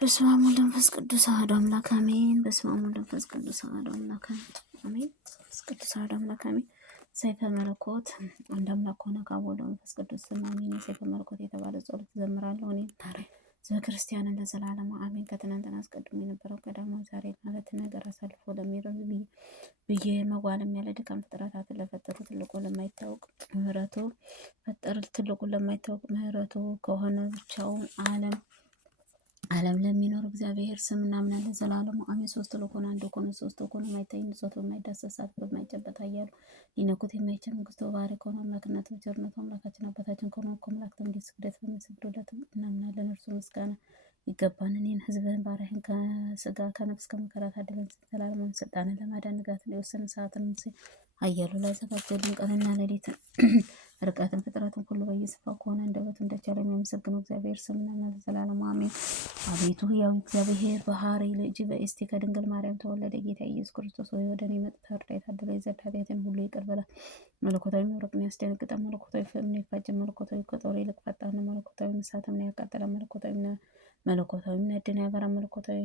በስመ አብ ወወልድ ወመንፈስ ቅዱስ አሐዱ አምላክ አሜን። በስመ አብ ወወልድ ወመንፈስ ቅዱስ አሐዱ አምላክ አሜን። ቅዱስ አሐዱ አምላክ አሜን። ሰይፈ መለኮት አንድ አምላክ ሆነ ከአብ ወወልድ ወመንፈስ ቅዱስ ስም አሜን። ሰይፈ መለኮት የተባለ ጸሎት እዘምራለሁ እኔ ሕዝበ ክርስቲያንን ለዘላለሙ አሜን። ከትናንትና አስቀድሞ የነበረው ቀዳማዊ ዛሬ ማለት ነገር አሳልፎ ለሚረዝ ብዬ መዋለም ያለ ድካም ፍጥረታትን ለፈጠሩ ትልቁ ለማይታወቅ ምህረቱ ፈጠር ትልቁ ለማይታወቅ ምህረቱ ከሆነ ብቻው ዓለም ለሚኖር እግዚአብሔር ስም እናምናለን ዘላለሙ አሜን። ሶስት ለሆነ አንድ ሆነ ሶስት ሆነ የማይታይ ንጹህ በማይዳሰስ በማይጨበጥ ኃያሉ ሊነኩት የማይችል መንግስቱ ባህሪ ከሆነ አምላክነቱ ቸርነቱ አምላካችን አባታችን ከሆነ ከመላእክት እንዲህ ስግደት በምንሰግድለት እናምናለን። እርሱ ምስጋና ይገባን። እኔን ህዝብህን ባሪያህን ከስጋ ከነፍስ ከመከራ ታድለን ዘላለምን ስልጣንን ለማዳን ንጋትን የወሰነ ሰዓትን ኃያሉ ላዘጋጀልን ቀንና ሌሊት ርቀትን ፍጥረትን ሁሉ በየስፍራው ከሆነ እንደበቱ እንደቻለ የሚያመሰግነው እግዚአብሔር ስምና ለዘላለሙ አሜን። አቤቱ ያው እግዚአብሔር ባህሪ ልጅ በእስቲ ከድንግል ማርያም ተወለደ ጌታ ኢየሱስ ክርስቶስ ሆይ ወደ እኔ መጥተህ እርዳኝ። የታደለ የዘር ኃጢአቴን ሁሉ ይቅር በላት። መለኮታዊ መብረቅን ያስደነግጠ መለኮታዊ ፍምን የፋጀ መለኮታዊ ከጦር ይልቅ ፈጣን መለኮታዊ እሳትን ያቃጠለ መለኮታዊ ነድን ያበራ መለኮታዊ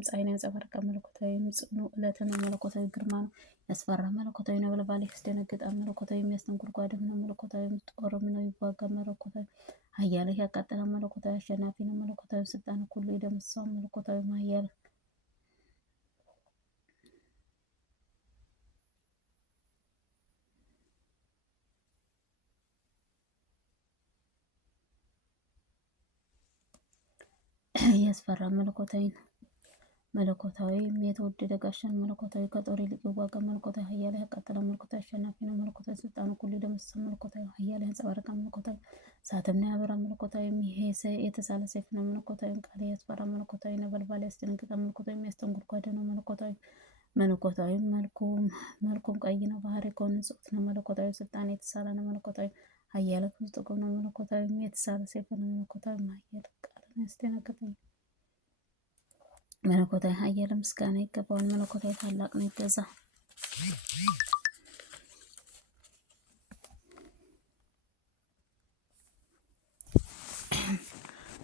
ፀሐይን ያንጸባርቃ መለኮታዊ ጽኑ ዕለትን መለኮታዊ ግርማ ነው ያስፈራ መለኮታዊ ነበልባል ያስደነግጣ መለኮታዊ የሚያስተንጉርጓድም ነው መለኮታዊ ጦርም ነው ይዋጋ መለኮታዊ ኃያል ያቃጠለ መለኮታዊ አሸናፊ ነው መለኮታዊ ስልጣን ሁሉ የደመሰሰው መለኮታዊ ኃያል ያስፈራ መለኮታዊ ነው መለኮታዊ የተወደደ ጋሻን መለኮታዊ ከጦር ይልቅ ይዋጋ መለኮታዊ ኃያል ያቃጠለ መለኮታዊ አሸናፊ ነው መለኮታዊ ስልጣን ሁሉ የደመሰሰ መለኮታዊ ኃያል ያንጸባርቃ መለኮታዊ እሳትና ያበራ መለኮታዊ የተሳለ ሰይፍ ነው መለኮታዊ ቃል ያስፈራ መለኮታዊ ነበልባል ያስደነግጣ መለኮታዊ የሚያስተንጉርጓደ ነው መለኮታዊ መልኩም ቀይ ነው ባህሪ ከሆነ ጽሑፍ ነው መለኮታዊ ስልጣን የተሳለ ነው መለኮታዊ ኃያል ጥቁም ነው መለኮታዊ የተሳለ ሰይፍ ነው መለኮታዊ ኃያል ቃልን ያስደነግጣ መለኮታዊ ኃያል ምስጋና ይገባዋል። መለኮታዊ ታላቅ ነው ይገዛ።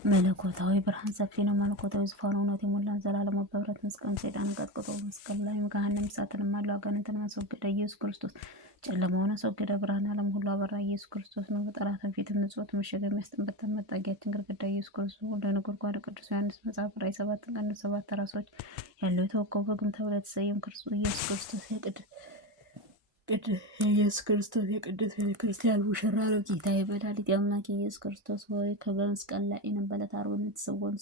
መለኮታዊ ብርሃን ሰፊ ነው መለኮታዊ ዙፋኑ እውነት የሞላን ዘላለም በብረት መስቀል ሰይጣን ቀጥቅጦ መስቀል ላይ ገሃነመ እሳትን አለው አጋንንትን አስወገደ ኢየሱስ ክርስቶስ ጨለማውን አስወገደ ብርሃን ዓለም ሁሉ አበራ ኢየሱስ ክርስቶስ ነው። በጠላትን ፊት ንጹህ ምሽግ የሚያስጠብቀን መጣጊያችን ግድግዳ ኢየሱስ ክርስቶስ ወልደ ነጎድጓድ ቅዱስ ዮሐንስ መጽሐፍ ራዕይ 7 ቀን 7 ራሶች ያለው የተወቀው በግም ተብሎ የተሰየም ክርስቶስ ኢየሱስ ክርስቶስ የቅዱስ ቤተክርስቲያን ሙሽራ ነው። ጌታ የመድኃኒት የአምላክ ኢየሱስ ክርስቶስ ሆይ ከመስቀል ላይ የነበለት አርበን የተሰወን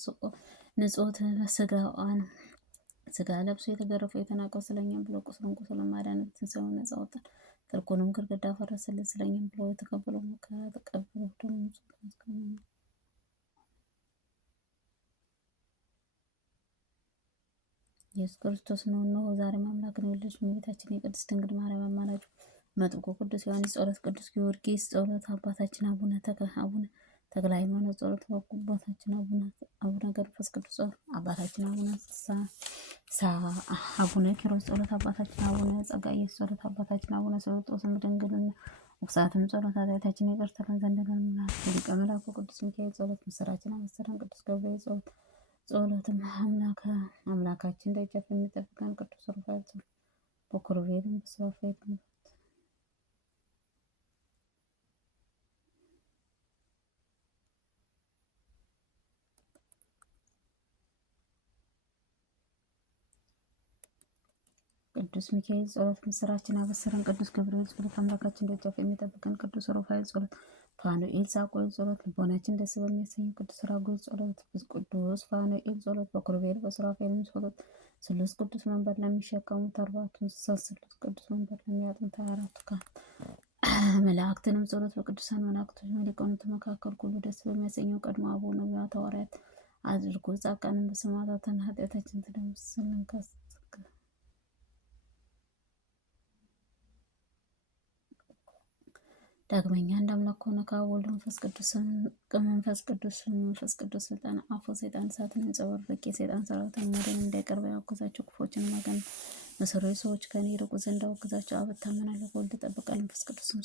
ንጹህ ስጋዋን ስጋ ለብሶ የተገረፈው የተናቀው ስለኛም ብሎ ቁስሉን ማዳን ትንሣኤውን ነጻ ወጣን። ጥልቁንም ግድግዳ ፈረሰልን ስለኛም ብሎ የተቀበለው መከራ ተቀብሎ ደግሞ ኢየሱስ ክርስቶስ ነው። እነሆ ዛሬም አምላክን የወለደች እመቤታችን የቅድስት ድንግል ማርያም አማላጅ መጥምቁ ቅዱስ ዮሐንስ ጸሎት፣ ቅዱስ ጊዮርጊስ ጸሎት፣ አባታችን አቡነ ተክለ ሃይማኖት ጸሎት፣ አባታችን አቡነ ገብረ ቅዱስ ጸሎት፣ አባታችን አቡነ ኪሮስ ጸሎት፣ አባታችን አቡነ ጸጋዬስ ጸሎት፣ አባታችን አቡነ ሰሎጦስ ድንግልና ወቅሳትም ጸሎት ኃጢአታችን ይቅር ትለን ዘንድ እንለምናለን። ሊቀ መላኩ ቅዱስ ሚካኤል ጸሎት፣ ምስራችን አበሰረን ቅዱስ ገብርኤል ጸሎትም አምላካችን ደጃፍ የሚጠብቀን ቅዱስ ሩፋኤል ጸሎት በኩርቤልም በሱራፌል ቅዱስ ሚካኤል ጸሎት፣ ምስራችን አበሰረን ቅዱስ ገብርኤል ጸሎት አምላካችን ደጃፍ የሚጠብቀን ቅዱስ ሩፋኤል ጸሎት ፋኑኤል ዛቆል ጸሎት ልቦናችን ደስ በሚያሰኝ ቅዱስ ራጉኤል ጸሎት ቅዱስ ፋኑኤል ጸሎት በኩርቤል በሱራፌል ጸሎት ስሉስ ቅዱስ መንበር ለሚሸከሙት 4 እንስሳት ስሉስ ቅዱስ መንበር ለሚያጥኑት 24 መላእክትንም ጸሎት በቅዱሳን መላእክቶች ሊቃውንት መካከል ሁሉ ደስ በሚያሰኘው ቀድሞ አቡነ ነቢያት ሐዋርያት አድርጎ ጻድቃንን በሰማዕታትን ኃጢአታችን ትደምስስልን። ዳግመኛ አንድ አምላክ ሆነ ከአብ ወልድ መንፈስ ቅዱስ ስልጣን አፎ ሰይጣን እሳትን ያንጸባርቅ የሰይጣን ሰራዊትን ወደን እንዳይቀርብ ያወግዛቸው ክፎችን ማገን መሰረዊ ሰዎች ከኔ ይርቁ ዘንድ አወግዛቸው። አብ እታመናለሁ በወልድ እጠብቃለሁ መንፈስ ቅዱስም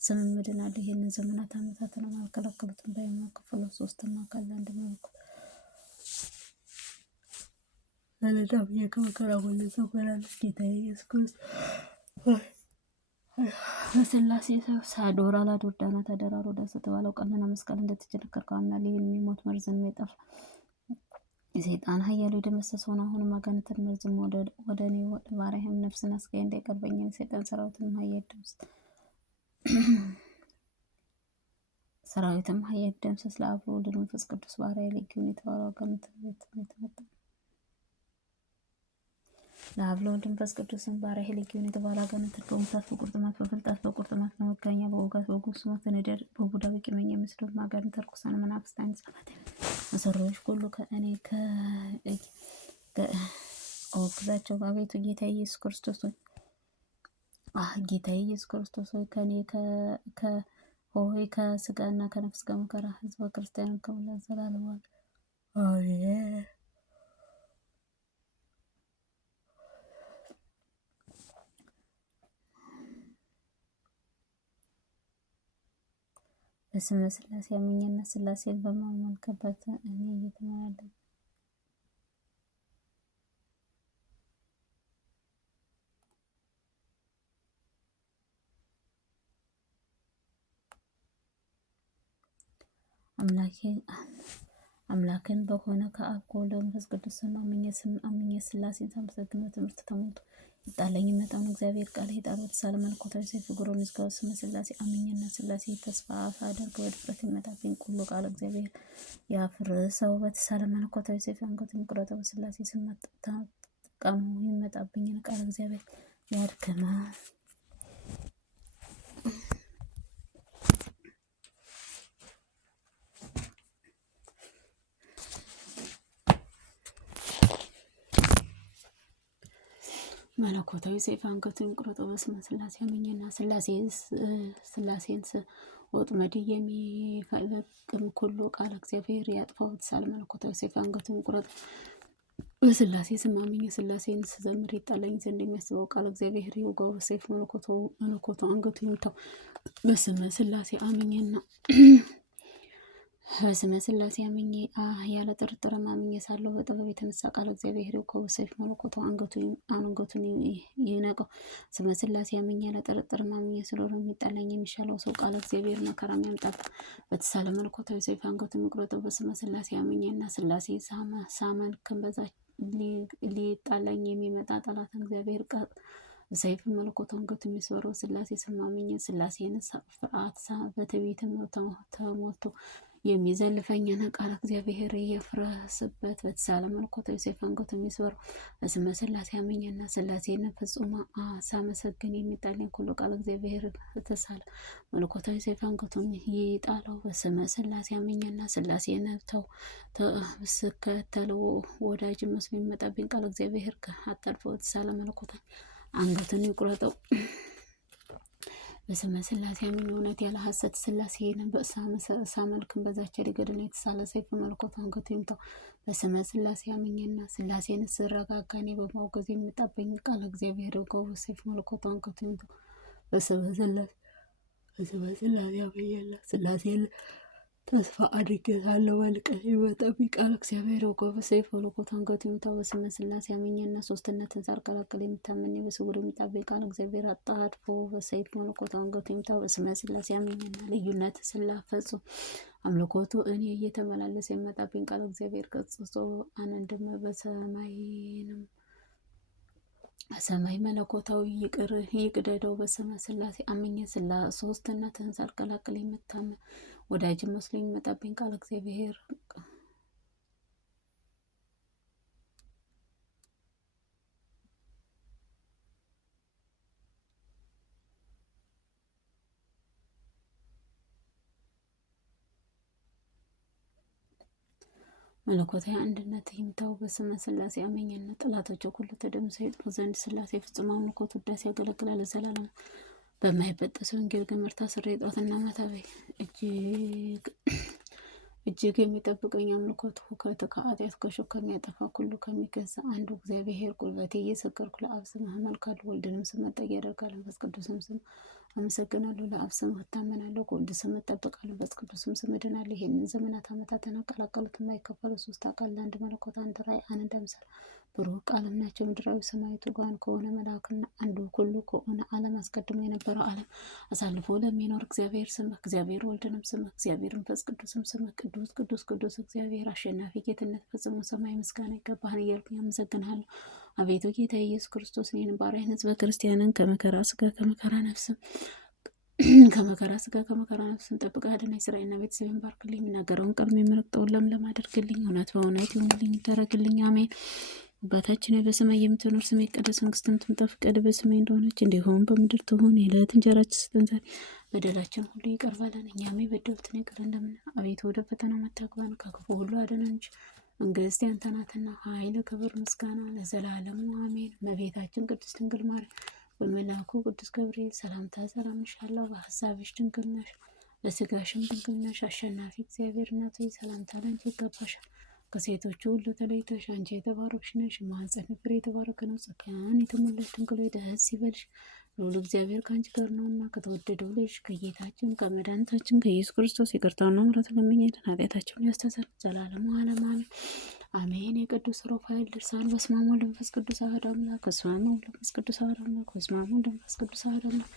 ስም እምድናለሁ። ይህንን ዘመናት ዓመታትን አልከለከሉትም። ባይማከፈሉ ሶስትና አካል አንድ መልኩ አለዳም የከመከራ ሁሉ ሰቆራለች ጌታ ኢየሱስ ክርስቶስ በስላሴ ሳዶራ ላዶዳና ተደራሮ ደስ ተባለው ቀንና መስቀል እንደተቸለከርከው አምናል። ይህን የሚሞት መርዝን የሚጠፋ የሰይጣን ኃያሉ የደመሰሰውን አሁንም አጋንንትን መርዝም ወደ እኔ ወደ ባሪያህም ነፍስን አስጋዬ እንዳይቀርበኝ የሰይጣን ሰራዊትም ኃያል ደምሰስ ለአብ ወልድ መንፈስ ቅዱስ ባሪያ ለጊዮን የተባለው አጋንንትን የተመጣ ለአብ ለወልድ መንፈስ ቅዱስን ባሪያ ለጊዮን የተባለው አጋንንትን በሙታት በቁርጥማት በፍልጣት በቁርጥማት በመጋኛ በወጋት በጉስማት በነደር በቡዳ በቂመኛ መስሎት ማጋንንት ርኩሳን መናፍስት ጸሎት መሰሮች ሁሉ ከእኔ ከኦግዛቸው አቤቱ ጌታ ኢየሱስ ክርስቶስ ሆይ ጌታ ኢየሱስ ክርስቶስ ሆይ ከኔ ሆይ ከስጋና ከነፍስ ጋር መከራ ህዝበ ክርስቲያን ከሁላ ዘላለም አሜን። በስመ ስላሴ አምኜና ስላሴን በማመልክበት እኔ እየተመላለስኩ አምላክን በሆነ ከአብ ከወልድ መንፈስ ቅዱስ አምኜ ስላሴን ሳመሰግን በትምህርት ተሞልቶ ይጣለኝ የመጣውን እግዚአብሔር ቃል የጣሉ በተሳለ መለኮታዊ ሰይፍ እግሩን ይዝጋው። ስመ ስላሴ አምኜና ስላሴ ተስፋ ሳደርግ በድፍረት ይመጣብኝ ሁሉ ቃል እግዚአብሔር ያፍርሰው። በተሳለ መለኮታዊ ሰይፍ አንገቱን ይቁረጠው። በስላሴ ስም ተጠቀሙ ይመጣብኝን ቃል እግዚአብሔር ያድክመው። መለኮታዊ ሰይፍ አንገቱን ይቁረጠው። በስመ ስላሴ አምኜና ስላሴን ወጥመድ የሚፈልቅም ሁሉ ቃል እግዚአብሔር ያጥፋው። በተሳለ መለኮታዊ ሰይፍ አንገቱን ይቁረጠው። በስላሴ ስም አምኜ ስላሴን ስዘምር ይጣለኝ ዘንድ የሚያስበው ቃል እግዚአብሔር ይውጋው። በሰይፍ መለኮቱ አንገቱን ይምታው። በስመ ስላሴ አምኜና በስመ ስላሴ አምኜ ያለ ጥርጥር አምኜ ሳለሁ በጥበብ የተነሳ ቃል እግዚአብሔር ይውጋው። በሰይፍ መለኮቱ አንገቱን ይነቀው። ስመ ስላሴ አምኜ ያለ ጥርጥር አምኜ ስለሆነ የሚጣለኝ የሚሻለው ሰው ቃል እግዚአብሔር መከራ ያምጣበት። በተሳለ መለኮታዊ ሰይፍ አንገቱን ይቁረጠው። በስመ ስላሴ አምኜና ስላሴ ሳመልክም በዛች ሊጣለኝ የሚመጣ ጠላትን እግዚአብሔር ሰይፍ መለኮቱ አንገቱ የሚስበረው። ስላሴ ስም አምኜ ስላሴን ፍርሃት በትዕቢትም ተሞልቶ የሚዘልፈኝን ቃል እግዚአብሔር እየፍረስበት። በተሳለ መለኮታዊ ሰይፍ አንገቱ የሚስበረው። በስመ ስላሴ አምኜና ስላሴን ፍጹም ሳመሰግን የሚጣለኝ ሁሉ ቃል እግዚአብሔር በተሳለ መለኮታዊ ሰይፍ አንገቱን ይጣለው። በስመ ስላሴ አምኜና ስላሴን ስከተለው ወዳጅ መስሎ የሚመጣብኝ ቃል እግዚአብሔር አጠልፈው። በተሳለ መለኮታዊ አንገቱን ይቁረጠው። በስመ ስላሴ አምኜ እውነት ያለ ሐሰት ስላሴን ሳመልክም በዛች ገድልና የተሳለ ሰይፍ መለኮቱ አንገቱ ይምታው። በስመ ስላሴ አምኜና ስላሴን ስረጋጋ እኔ በማውገዝ የሚመጣብኝ ቃል እግዚአብሔር ይውጋው። ሰይፍ መለኮቱ አንገቱ ይምታው። በስመ ስላሴ አምኜና ስላሴን ተስፋ አድርጌታለሁ በልቀት የሚመጣብኝ ቃል እግዚአብሔር ይውጋው። በሰይፍ መለኮቱ አንገቱ ይምታው። በስመ ስላሴ አምኜና ሶስትነትን ሳልቀላቅል የሚታመን በስውር የሚጣበኝ ቃል እግዚአብሔር አጣድፎ በሰይፍ መለኮቱ አንገቱ ይምታው። በስመ ስላሴ አምኜና ልዩነት ስላፈጹም አምልኮቱ እኔ እየተመላለሰ የሚመጣብኝ ቃል እግዚአብሔር ቀጽጾ አንድም በሰማይ መለኮታዊ ይቅደደው። በስመ ስላሴ አምኜ ሶስትነትን ሳልቀላቅል የምታመን ወዳጅ መስሎ የሚመጣብኝ ቃል እግዚአብሔር መለኮታዊ አንድነት ይምታው። በስመ ስላሴ አምኜና ጠላቶች ሁሉ ተደምስሰው ይጥፉ ዘንድ ስላሴ ፍጹም አምልኮት ውዳሴ ያገለግላል ለዘላለም። በማይበጠስ ወንጌል ገመድ ታስሬ ጧትና ማታ እጅግ የሚጠብቀኝ አምልኮት ሁከት ከኃጢአት ከሾህ ከሚያጠፋ ሁሉ ከሚገዛ አንዱ እግዚአብሔር ጉልበቴ እየሰገድኩ ለአብ ስም አመልካለሁ። ወልድንም ስም መጠጊያ ያደርጋል። መንፈስ ቅዱስም ስም አመሰግናለሁ። ለአብ ስም እታመናለሁ። ከወልድ ስም እጠብቃለሁ። መንፈስ ቅዱስም ስም እድናለሁ። ይሄንን ዘመናት ዓመታትን አቀላቀሉት የማይከፈሉ ሶስት አካል ለአንድ መለኮት አንድ ራእይ አንድ አምሳል ብሩክ ቃልም ናቸው። ምድራዊ ሰማያዊ ትጓን ከሆነ መልአክና አንዱ ሁሉ ከሆነ ዓለም አስቀድሞ የነበረው ዓለም አሳልፎ ለሚኖር እግዚአብሔር ስምህ፣ እግዚአብሔር ወልድንም ስምህ፣ እግዚአብሔር መንፈስ ቅዱስም ስምህ፣ ቅዱስ ቅዱስ ቅዱስ እግዚአብሔር አሸናፊ ጌትነት ፈጽሞ ሰማይ ምስጋና ይገባህን እያልኩኝ አመሰግንሃለሁ። አቤቱ ጌታ ኢየሱስ ክርስቶስ እኔን ባሪያህን ሕዝበ ክርስቲያንን ከመከራ ስጋ ከመከራ ነፍስም ከመከራ ስጋ ከመከራ ነፍስን ጠብቀህ አድነኝ። ስራዬና ቤተሰቤን ባርክልኝ። የሚናገረውን ቃል የሚመረቅጠውን ለምለም አድርግልኝ። እውነት በእውነት ይሁንልኝ ይደረግልኝ። አሜን። አባታችን በሰማይ የምትኖር ስምህ ይቀደስ፣ መንግስትህ ትምጣ፣ ፈቃድህ በሰማይ እንደሆነች እንዲሁም በምድር ትሁን። የዕለት እንጀራችንን ስጠን ዛሬ፣ በደላችን ሁሉ ይቅር በለን እኛም የበደሉንን ይቅር እንደምንል። አቤቱ ወደ ፈተና አታግባን ከክፉ ሁሉ አድነን እንጂ መንግስት ያንተ ናትና፣ ኃይል፣ ክብር፣ ምስጋና ለዘላለሙ አሜን። እመቤታችን ቅድስት ድንግል ማርያም በመልአኩ ቅዱስ ገብርኤል ሰላምታ ሰላም እልሻለሁ። በሀሳብሽ ድንግል ነሽ፣ በስጋሽም ድንግል ነሽ። አሸናፊ እግዚአብሔር እናት ሆይ ሰላምታ ላንቺ ይገባሻል። ከሴቶቹ ሁሉ ተለይተሽ አንቺ የተባረክሽ ነሽ፣ የማኅፀንሽ ፍሬ የተባረከ ነው። ጸጋን የተሞላሽ ድንግል ሆይ ደስ ይበልሽ፣ ልዑል እግዚአብሔር ከአንቺ ጋር ነውና ከተወደደው ልጅ ከጌታችን ከመድኃኒታችን ከኢየሱስ ክርስቶስ ይቅርታና ምሕረት ለምኝልን ኃጢአታችንን ያስተሰርይ ዘላለሙ ዓለም አሜን። አሜን። የቅዱስ ሩፋኤል ድርሳን። በስመ አብ ወወልድ ወመንፈስ ቅዱስ አሐዱ አምላክ። በስመ አብ ወወልድ ወመንፈስ ቅዱስ አሐዱ አምላክ። በስመ አብ ወወልድ ወመንፈስ ቅዱስ አሐዱ አምላክ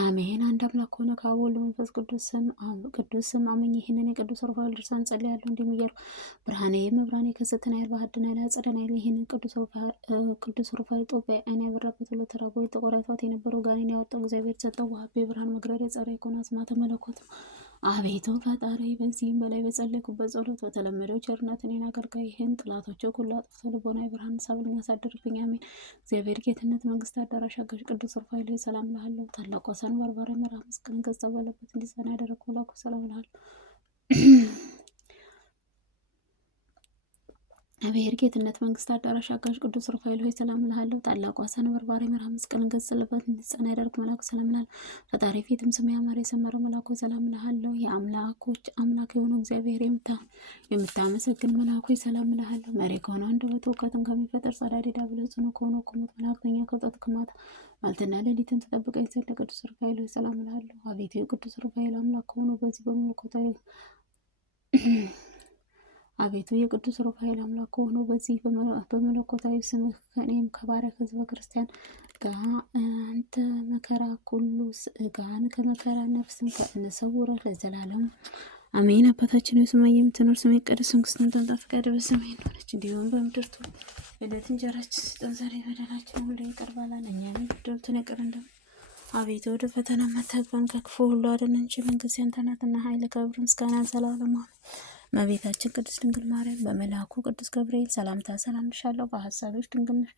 አሜን። አንድ አምላክ ሆነ ከአብ ወልድ መንፈስ ቅዱስ ስም አምኜ ይህንን የቅዱስ ሩፋኤል ድርሳን ጸልያለሁ። እንዲህም እያልኩ ብርሃኔ መብራኔ ከሰተና ያል ባህድና ያለ አጸደና ያለ ይህንን ቅዱስ ሩፋኤል ጦቢያ አይን ያበራበት ሁለት ተራጎች ተቆራይቷት የነበረው ጋኔን ያወጣው እግዚአብሔር ሰጠው። ውሃቤ ብርሃን መግረሪያ ጸራ ይኮን አስማተ መለኮት ነው። አቤቱ ፈጣሪ በዚህም በላይ በጸለይኩበት ጸሎት በተለመደው ቸርነት እኔን አገልጋይህን ጥላቶቼ ሁሉ አጥፍቶ ልቦናዊ ብርሃን ሳብልኝ ያሳድርብኝ። አሜን። እግዚአብሔር ጌትነት መንግስት አዳራሽ አጋዥ ቅዱስ ሩፋኤል ሰላም እልሃለሁ። ታላቁ ሰን በርባሪ ምዕራፍ መስቀልን ገጸ ባለበት እንዲጸና ያደረግኩ ላኩ ሰላም እልሃለሁ። እግዚአብሔር ጌትነት መንግስት አዳራሽ አጋዥ ቅዱስ ሩፋኤል ሆይ ሰላም እልሃለሁ። ታላቁ ሰን በርባሪ ምዕራፍ መስቀልን ገጸ ባለበት እንዲጸና ያደረግኩ መልአኩ ሰላም እልሃለሁ። ፈጣሪ ፊትም ስም ያማረ የሰመረ መልአኩ ሰላም እልሃለሁ። የአምላኮች አምላክ የሆነው እግዚአብሔር የምታመሰግን መልአኩ ሰላም እልሃለሁ። መሪ ከሆነው አንደበቱ እውቀትን ከሚፈጠር ጸዳዴ ዲያብሎስ ጽኑ ከሆነው ቁሙት መላእክተኛ ከውጠት ከማታ ማልትና ሌሊትን ተጠብቀኝ ዘንድ ቅዱስ ሩፋኤል ሆይ ሰላም እልሃለሁ። አቤቱ የቅዱስ ሩፋኤል አምላክ ከሆነው በዚህ በመለኮታዊ አቤቱ የቅዱስ ሩፋኤል አምላክ ሆኖ በዚህ በመለኮታዊ ስምህ ከእኔም ከባሪያህ ሕዝበ ክርስቲያን ጋር አንተ መከራ ሁሉ ስጋን ከመከራ ነፍስን ከእነሰውረህ ለዘላለሙ አሜን። አባታችን ሆይ በሰማይ የምትኖር ስምህ ይቀደስ፣ መንግስትህ ትምጣ፣ ፈቃድህ በሰማይ እንደሆነች እንዲሁም በምድር ትሁን። የዕለት እንጀራችንን ስጠን ዛሬ፣ በደላችንን ሁሉ ይቅር በለን እኛም የበደሉንን ይቅር እንደምንል። አቤቱ ወደ ፈተና አታግባን ከክፉ ሁሉ አድነን እንጂ መንግስት ያንተ ናትና፣ ኃይል፣ ክብር፣ ምስጋና ዘላለሙ አሜን። እመቤታችን ቅድስት ድንግል ማርያም በመልአኩ ቅዱስ ገብርኤል ሰላምታ ሰላም እልሻለሁ። በሀሳብሽ ድንግል ነሽ፣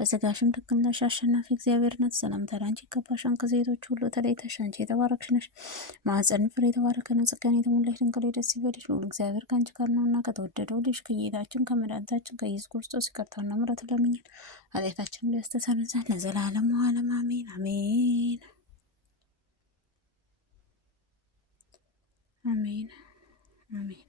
በስጋሽም ድንግል ነሽ። አሸናፊ እግዚአብሔር ናት ሰላምታ ላንቺ ይገባሻል። ከሴቶች ሁሉ ተለይተሽ አንቺ የተባረክሽ ነሽ፣ ማኅፀንሽ ፍሬ የተባረከ ነው። ጸጋን የተሞላሽ ድንግል ሆይ ደስ ይበልሽ፣ ልዑል እግዚአብሔር ከአንቺ ጋር ነውና ከተወደደው ልጅ ከጌታችን ከመድኃኒታችን ከኢየሱስ ክርስቶስ ይቅርታና ምሕረት ለምኝልን ኃጢአታችንን ሊያስተሰርይ ዘንድ ለዘላለሙ ዓለም አሜን አሜን አሜን አሜን።